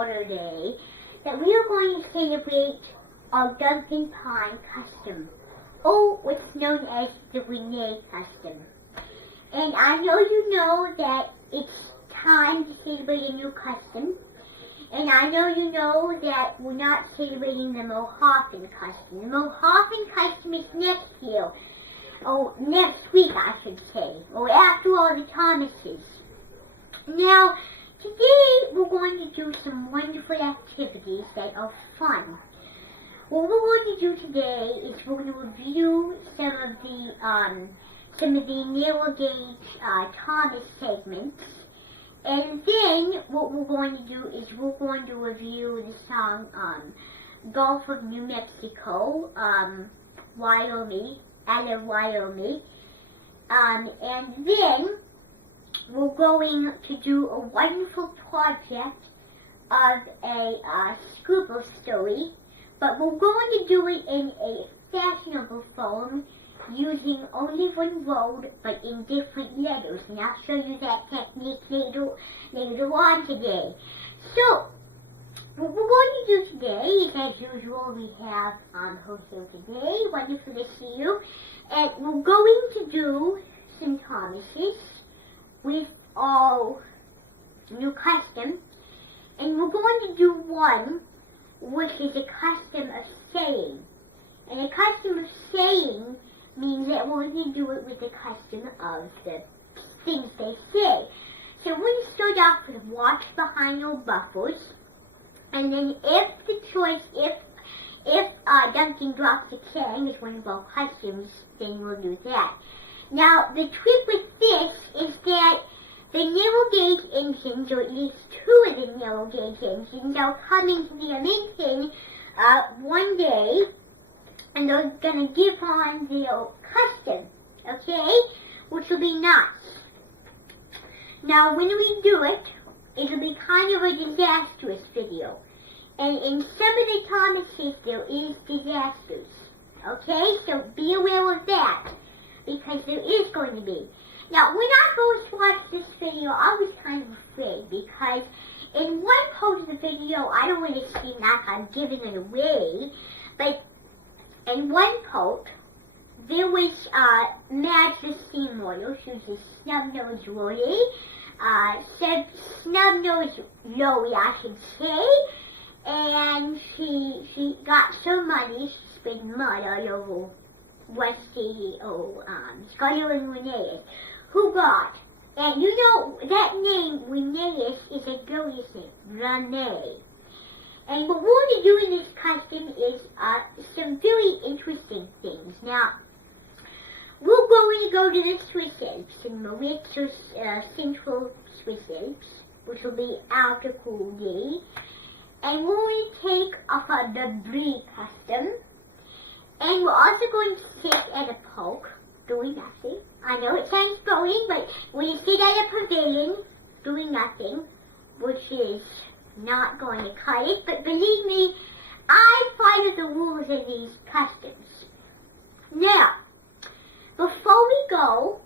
photo day that we are going to celebrate our Duncan Pine custom, or what's known as the Renee custom. And I know you know that it's time to celebrate a new custom, and I know you know that we're not celebrating the Mohawken custom. The Mohawken custom is next year, or next week I should say, or after all the Thomases. Now, today we're going to do some wonderful activities that are fun. What we're going to do today is we're going to review some of the narrow gauge Thomas segments, and then what we're going to do is we're going to review the song Gulf of New Mexico, Wyoming, out of Wyoming, and then we're going to do a wonderful project of a scribble story, but we're going to do it in a fashionable form using only one word but in different letters, and I'll show you that technique later on today. So, what we're going to do today is, as usual, we have her here today. Wonderful to see you. And we're going to do some Thomases with our new custom, and we're going to do one which is a custom of saying. And a custom of saying means that we're going to do it with the custom of the things they say. So we're going to start off with watch behind your buffers, and then if Duncan drops a can is one of our customs, then we'll do that. Now, the trick with this is that the narrow gauge engines, or at least two of the narrow gauge engines, are coming to the Lincoln one day, and they're going to give on their custom, okay? Which will be nice. Now, when we do it, it'll be kind of a disastrous video. And in some of the Thomases, there is disasters, okay? So be aware of that, because there is going to be. Now, when I first watched this video, I was kind of afraid, because in one part of the video, I don't want to seem like I'm giving it away, but in one part, there was Madge the Steamroller. She was a snub-nosed Rory, snub-nosed Loey, I should say, and she got some money. She spent mud all over Rusty, Scarlet and Reneeus, who got, and you know, that name, Reneeus, is a girl's name, Renee. And what we're going to do in this custom is some very interesting things. Now, we're going to go to the Swiss Alps, in Maritz, or Central Swiss Alps, which will be after Cool Day. And we're going to take off the Brie custom. And we're also going to sit at a park, doing nothing. I know it sounds boring, but when you sit at a pavilion, doing nothing, which is not going to cut it, but believe me, I follow the rules of these customs. Now, before we go,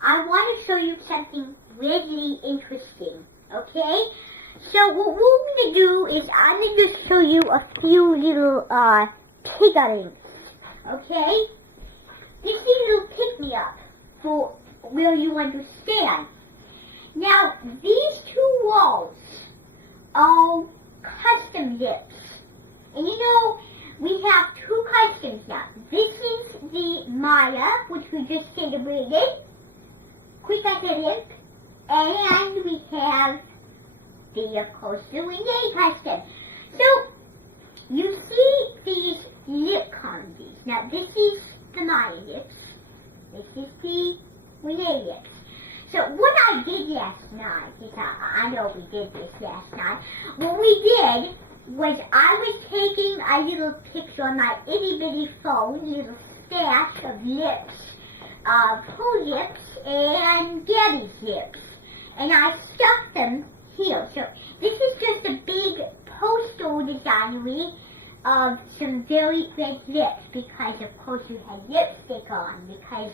I want to show you something really interesting, okay? So what we're going to do is I'm going to just show you a few little pigglings, okay? This is a little pick-me-up for where you want to stand. Now, these two walls are custom lips. And you know, we have two customs now. This is the Maya, which we just celebrated, quick as a lip, and we have the, of course, the Renee custom. So, you see these lip candies. Now, this is the Maya lips. This is the Renee lips. So what I did last night, because I know we did this last night, what we did was I was taking a little picture on my itty-bitty phone, little stash of lips, her lips and Gabby's lips, and I stuck them here. So this is just a big postal designery of some very great lips, because of course you had lipstick on, because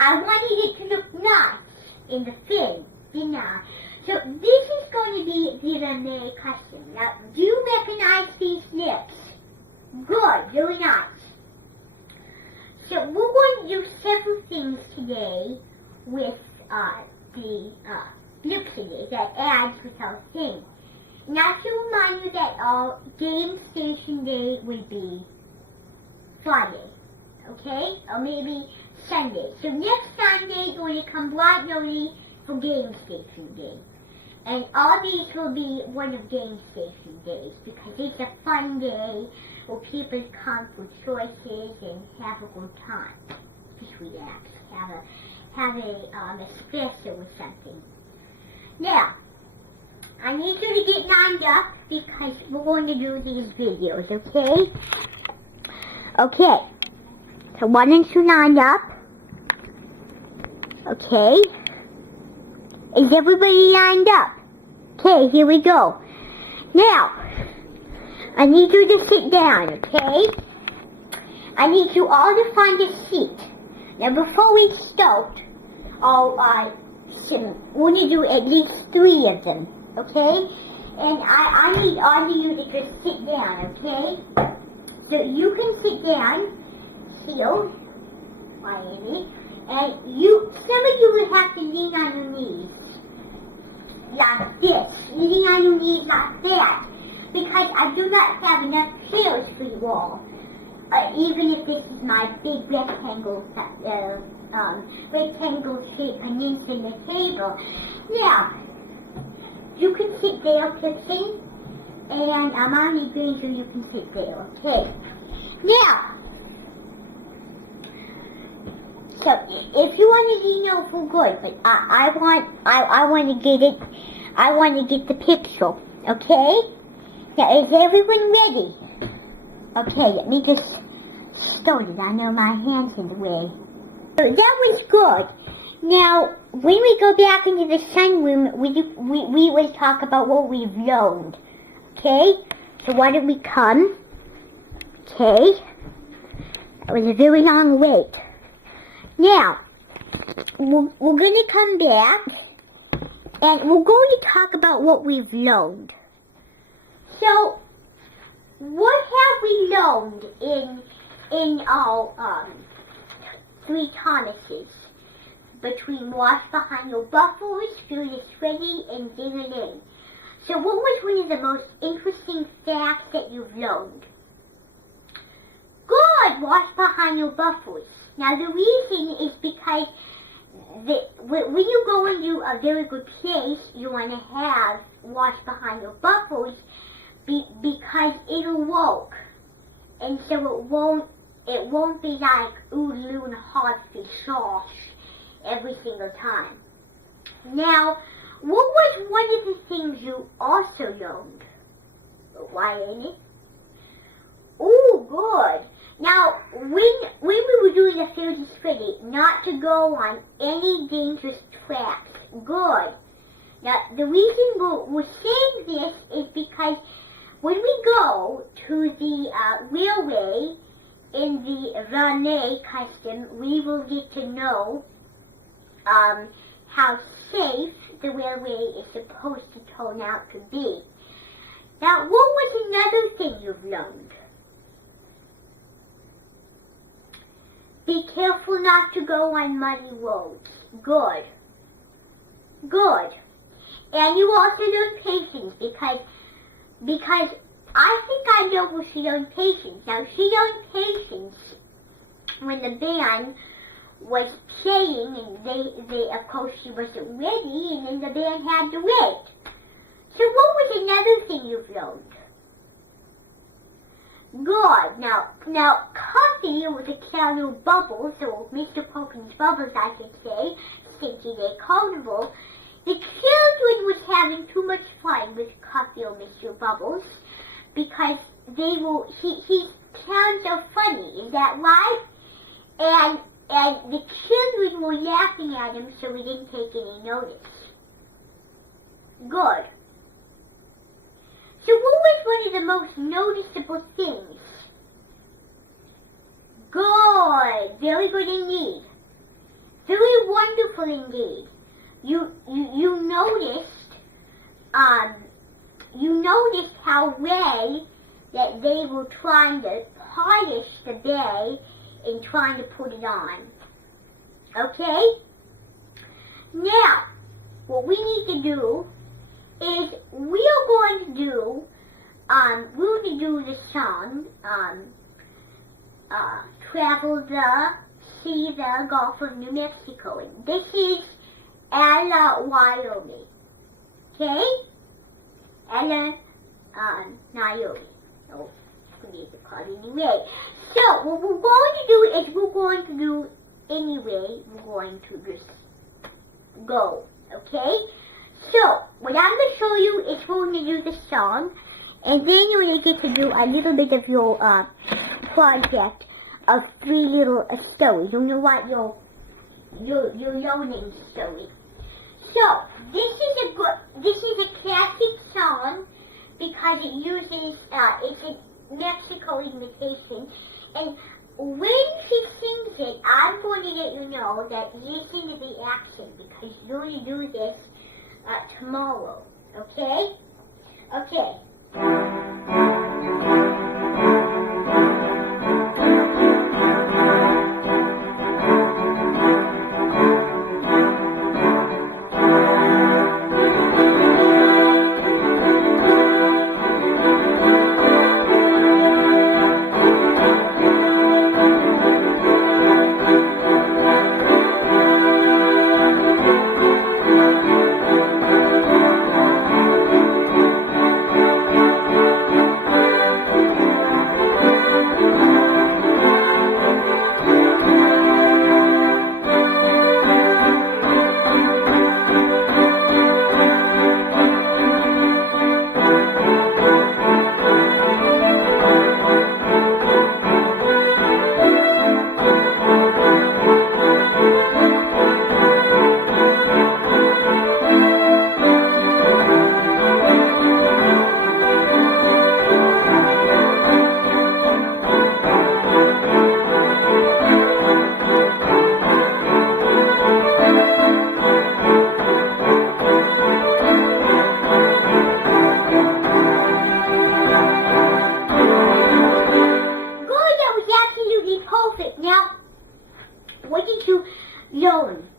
I wanted it to look nice in the film, didn't I? So this is going to be the Renee custom. Now, do you recognize these lips? Good, very nice. So we're going to do several things today with the lips today that adds with our thing. Now to remind you that our game station day will be Friday, okay? Or maybe Sunday. So next Sunday you're going to come bright and early for game station day. And all these will be one of game station days because it's a fun day where people come for choices and have a good time. Just relax. Have a espresso or something. Now, I need you to get lined up because we're going to do these videos, okay? Okay. So why don't you line up? Okay. Is everybody lined up? Okay, here we go. Now, I need you to sit down, okay? I need you all to find a seat. Now, before we start, we're going to do at least 3 of them, okay? And I need all of you to just sit down, okay? So you can sit down, here, quietly, and some of you will have to lean on your knees. Like this, leaning on your knees like that, because I do not have enough chairs for you all. Even if this is my big rectangle shaped peninsula table. Now, you can sit there, Kristen, and I'm only going so you can sit there, okay? Now, so if you want to lean over, good, but I want to get it. I want to get the picture, okay? Now, is everyone ready? Okay, let me just start it. I know my hand's in the way. So that was good. Now, when we go back into the sunroom, we will talk about what we've learned. Okay? So why don't we come? Okay. That was a very long wait. Now, we're going to come back, and we're going to talk about what we've learned. So, what have we learned in our 3 Thomases? Between wash behind your buffers, fearless ready, and ding-a-ling. So what was one of the most interesting facts that you've learned? Good! Wash behind your buffers. Now the reason is because when you go into a very good place, you want to have wash behind your buffers because it'll work. And so it won't be like oodaloo and hard fish sauce every single time. Now, what was one of the things you also learned? Why ain't it? Oh, good. Now, when we were doing the Fearless Ready, not to go on any dangerous tracks. Good. Now, the reason we're saying this is because when we go to the railway in the Renee custom, we will get to know how safe the railway is supposed to turn out to be. Now, what was another thing you've learned? Be careful not to go on muddy roads. Good. Good. And you also learn patience because I think I know where she learned patience. Now, she learned patience when the band was playing, and they of course she wasn't ready, and then the band had to wait. So what was another thing you've learned? Good. Now coffee with a can of bubbles, or Mr. Perkins' bubbles I should say, Stinky Day Carnival, the children was having too much fun with Coffee or Mr. Bubbles because his clowns are funny, is that right? And the children were laughing at him, so we didn't take any notice. Good. So what was one of the most noticeable things? Good. Very good indeed. Very wonderful indeed. You noticed you noticed how Ray, that they were trying to polish the bay and trying to put it on. Okay? Now, what we need to do is we're going to do the song, Travel the See the Gulf of New Mexico. And this is Ella, Wyoming. Okay? Ella, Naomi. Oh, forget the card anyway. So, what we're going to do is we're going to just go. Okay? So, what I'm going to show you is we're going to do the song, and then you're going to get to do a little bit of your project of 3 little stories. You know what? Your learning story. So, this is a classic song because it uses, it's a Mexico imitation, and when she sings it, I'm going to let you know that listen to the accent because you're going to do this tomorrow, okay? Okay.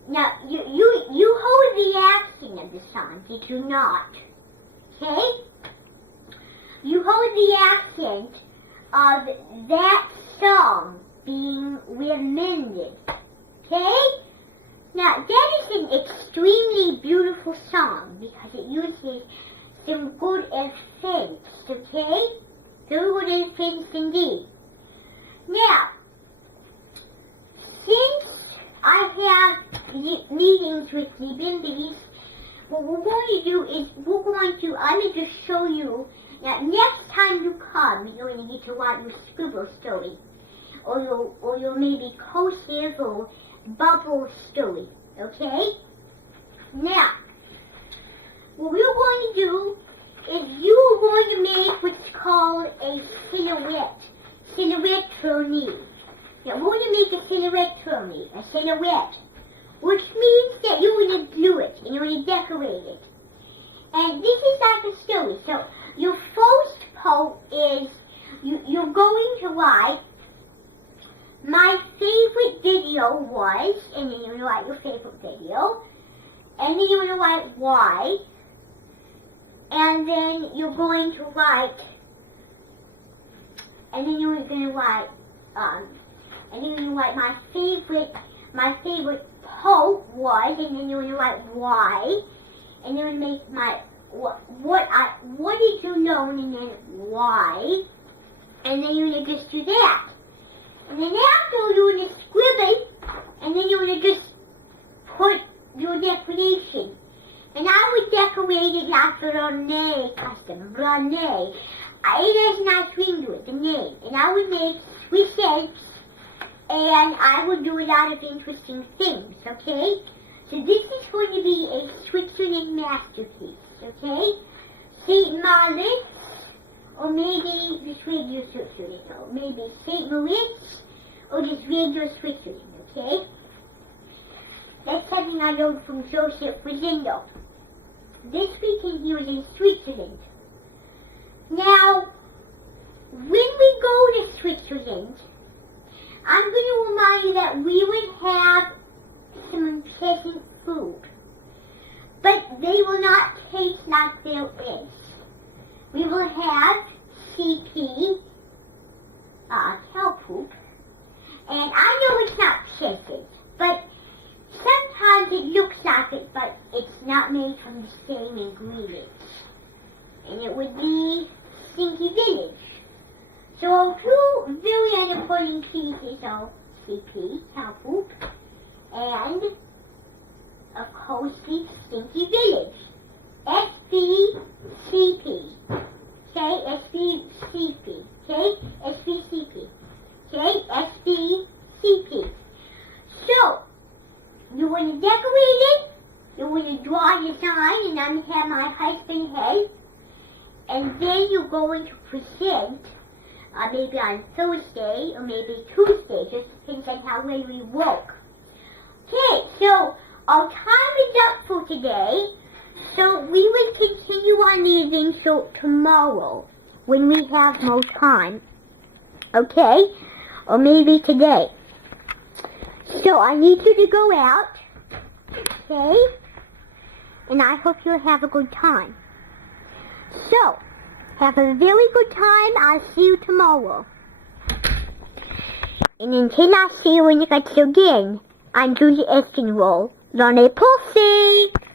Now, you hold the accent of the song, did you not? Okay? You hold the accent of that song being remembered. Okay? Now, that is an extremely beautiful song because it uses some good effects, okay? Very good effects indeed. Now, since I have meetings with the Bimbies, what we're going to do is I'm going to just show you, now next time you come, you're going to get to write your scribble story, or your maybe cursive or bubble story, okay? Now, what we're going to do is you're going to make what's called a silhouette for me. Now, we're going to make a silhouette for me, which means that you're going to glue it and you're going to decorate it. And this is like a story. So, your first part is you're going to write, my favorite video was, and then you're going to write your favorite video, and then you're going to write why, and then you're going to write, and then you're going to write, and then you're going to write my favorite part was, and then you're going to write why, and then you're going to make my, what did you learn, and then why, and then you're going to just do that. And then after you're going to scribble, and then you're going to just put your decoration. And I would decorate it like Brunei custom, Brunei. It has a nice ring to it, the name. And I would make Swiss eggs, and I would do a lot of interesting things, okay? So this is going to be a Switzerland masterpiece, okay? St. Moritz, or maybe just Radio Switzerland, or maybe St. Moritz, or just Radio Switzerland, okay? That's something I learned from Joseph Rosendo. this weekend he was in Switzerland. Now, when we go to Switzerland, I'm going to remind you that we would have some pleasant food. But they will not taste like there is. We will have CP, cow poop. And I know it's not pleasant, but sometimes it looks like it, but it's not made from the same ingredients. And it would be Stinky Village. So two very unimportant pieces of CP, cow poop, and of course the Stinky Village. SBCP. Okay, SBCP. Okay, SBCP. Okay, SBCP. So, you want to decorate it, you want to draw your sign, and I'm going to have my husband head, and then you're going to present, maybe on Thursday, or maybe Tuesday, just depends on how well we work. Okay, so, our time is up for today, so we will continue on the adventure tomorrow, when we have more time. Okay? Or maybe today. So I need you to go out, okay? And I hope you'll have a good time. So, have a very good time. I'll see you tomorrow. And until I see you when you get again, I'm Julie Eskenroll. J'en ai pensé!